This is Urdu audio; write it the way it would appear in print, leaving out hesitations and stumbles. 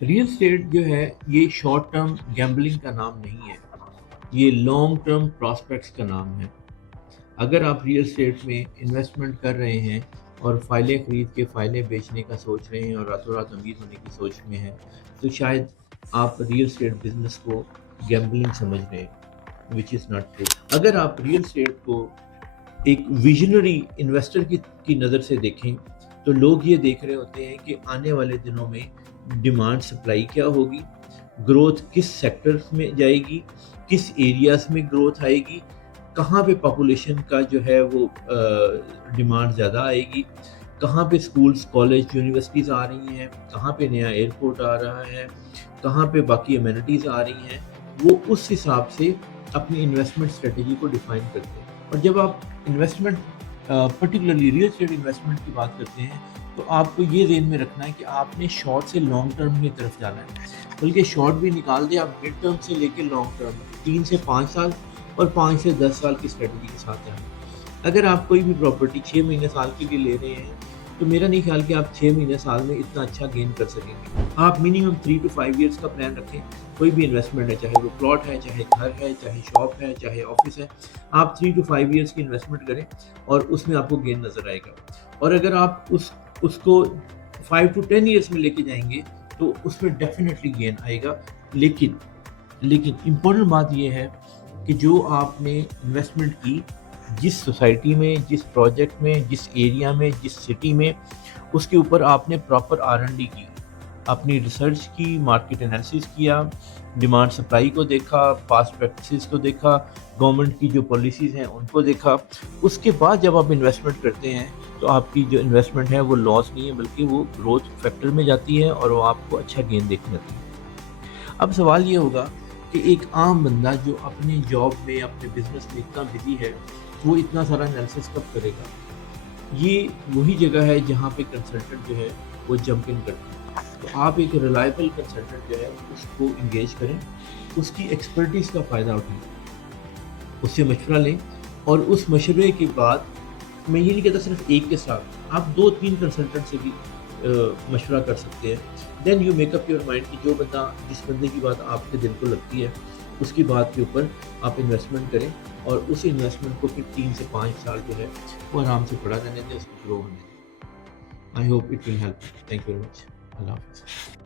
ریئل اسٹیٹ جو ہے یہ شارٹ ٹرم گیمبلنگ کا نام نہیں ہے، یہ لانگ ٹرم پراسپیکٹس کا نام ہے۔ اگر آپ ریئل اسٹیٹ میں انویسٹمنٹ کر رہے ہیں اور فائلیں خرید کے فائلیں بیچنے کا سوچ رہے ہیں اور راتوں رات امیر ہونے کی سوچ میں ہیں، تو شاید آپ ریئل اسٹیٹ بزنس کو گیمبلنگ سمجھ رہے ہیں، وچ از ناٹ ٹرو۔ اگر آپ ریئل اسٹیٹ کو ایک ویژنری انویسٹر کی نظر سے دیکھیں تو لوگ یہ دیکھ رہے ہوتے ہیں کہ آنے والے دنوں میں ڈیمانڈ سپلائی کیا ہوگی، گروتھ کس سیکٹرز میں جائے گی، کس ایریاز میں گروتھ آئے گی، کہاں پہ پاپولیشن کا جو ہے وہ ڈیمانڈ زیادہ آئے گی، کہاں پہ سکولز کالج یونیورسٹیز آ رہی ہیں، کہاں پہ نیا ایئرپورٹ آ رہا ہے، کہاں پہ باقی امینٹیز آ رہی ہیں۔ وہ اس حساب سے اپنی انویسٹمنٹ اسٹریٹجی کو ڈیفائن کرتے ہیں۔ اور جب آپ investment particularly real estate investment کی بات کرتے ہیں تو آپ کو یہ ذہن میں رکھنا ہے کہ آپ نے شارٹ سے لانگ ٹرم کی طرف جانا ہے، بلکہ شارٹ بھی نکال دیں، آپ مڈ ٹرم سے لے کے لانگ ٹرم 3 سے 5 سال اور 5 سے 10 سال کی اسٹریٹجی کے ساتھ جائیں۔ اگر آپ کوئی بھی پراپرٹی 6 مہینے سال کے لیے لے رہے ہیں تو میرا نہیں خیال کہ آپ 6 مہینے سال میں اتنا اچھا گین کر سکیں گے۔ آپ منیمم 3 to 5 ایئرس کا پلان رکھیں، کوئی بھی انویسٹمنٹ ہے، چاہے وہ پلاٹ ہے، چاہے گھر ہے، چاہے شاپ ہے، چاہے آفس ہے، آپ 3 to 5 ایئرس کی انویسٹمنٹ کریں اور اس میں آپ کو گین نظر آئے گا۔ اور اگر آپ اس کو 5 to 10 ایئرس میں لے کے جائیں گے تو اس میں ڈیفینیٹلی گین آئے گا۔ لیکن امپورٹنٹ بات یہ ہے کہ جو آپ نے انویسٹمنٹ کی، جس سوسائٹی میں، جس پروجیکٹ میں، جس ایریا میں، جس سٹی میں، اس کے اوپر آپ نے پراپر R&D کی، اپنی ریسرچ کی، مارکیٹ انالیسس کیا، ڈیمانڈ سپلائی کو دیکھا، پاسٹ پریکٹسز کو دیکھا، گورنمنٹ کی جو پالیسیز ہیں ان کو دیکھا۔ اس کے بعد جب آپ انویسٹمنٹ کرتے ہیں تو آپ کی جو انویسٹمنٹ ہے وہ لاس نہیں ہے، بلکہ وہ گروتھ فیکٹر میں جاتی ہے اور وہ آپ کو اچھا گین دیکھنے آتی ہے۔ اب سوال یہ ہوگا کہ ایک عام بندہ جو اپنے جاب میں، اپنے بزنس میں اتنا بزی ہے، وہ اتنا سارا انالیسس کب کرے گا؟ یہ وہی جگہ ہے جہاں پہ کنسلٹنٹ جو ہے وہ جمپ ان کرتا ہے۔ تو آپ ایک ریلائبل کنسلٹنٹ جو ہے اس کو انگیج کریں، اس کی ایکسپرٹیز کا فائدہ اٹھائیں، اس سے مشورہ لیں، اور اس مشورے کے بعد میں یہ نہیں کہتا صرف ایک کے ساتھ، آپ 2-3 کنسلٹنٹ سے بھی مشورہ کر سکتے ہیں۔ Then you make up your mind کہ جس بندے کی بات آپ کے دل کو لگتی ہے اس کی بات کے اوپر آپ انویسٹمنٹ کریں، اور اس انویسٹمنٹ کو پھر 3 سے 5 سال جو ہے وہ آرام سے پڑا رہنے دیں، اس کو گرو ہونے دیں۔ I hope it will help. Thank you very much. اللہ حافظ۔